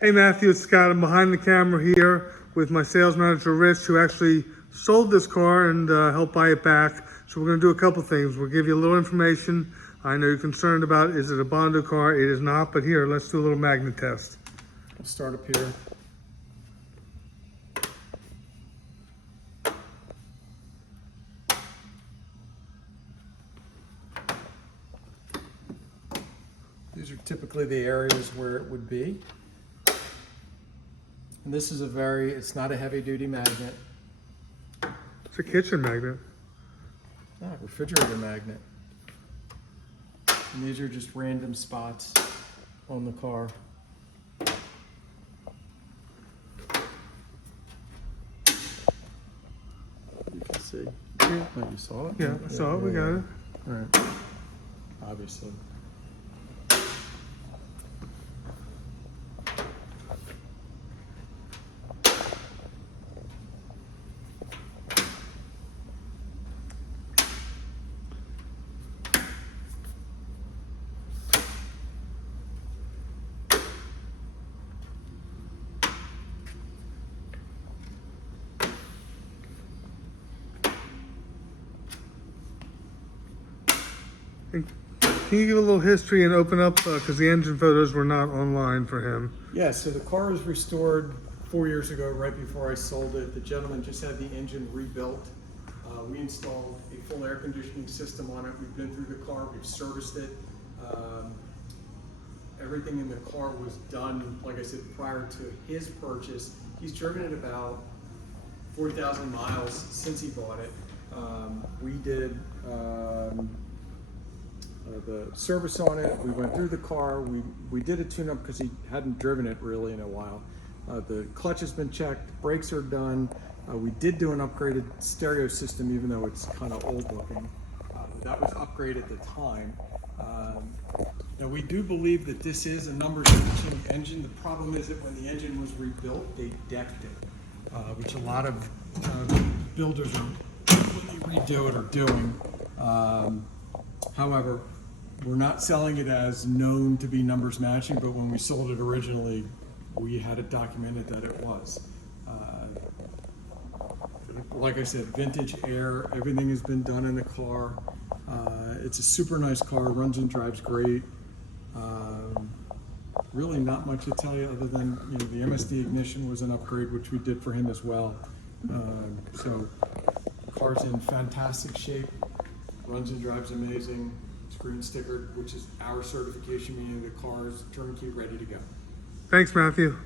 Hey Matthew, it's Scott. I'm behind the camera here with my sales manager Rich, who actually sold this car and helped buy it back. So we're going to do a couple things. We'll give you a little information. I know you're concerned about, is it a Bondo car? It is not, but here, let's do a little magnet test. I'll start up here. These are typically the areas where it would be. And this is it's not a heavy duty magnet. It's a kitchen magnet. Refrigerator magnet. And these are just random spots on the car. You can see. Yeah. Oh, you saw it? Yeah, I saw it. We got it. All right. Obviously. Can you give a little history and open up, because the engine photos were not online for him. Yeah, so the car was restored 4 years ago, right before I sold it. The gentleman just had the engine rebuilt. We installed a full air conditioning system on it. We've been through the car, we've serviced it. Everything in the car was done, like I said, prior to his purchase. He's driven it about 40,000 miles since he bought it. We did the service on it. We went through the car. We did a tune-up because he hadn't driven it really in a while. The clutch has been checked, brakes are done. We did do an upgraded stereo system, even though it's kind of old looking. That was upgraded at the time. Now we do believe that this is a numbers matching engine. The problem is that when the engine was rebuilt, they decked it, which a lot of builders are, when you redo it, are doing. However, we're not selling it as known to be numbers matching, but when we sold it originally, we had it documented that it was. Like I said, vintage air, everything has been done in the car. It's a super nice car, runs and drives great. Really not much to tell you other than, you know, the MSD ignition was an upgrade, which we did for him as well. So the car's in fantastic shape, runs and drives amazing. It's green stickered, which is our certification, meaning the car is turnkey ready to go. Thanks, Matthew.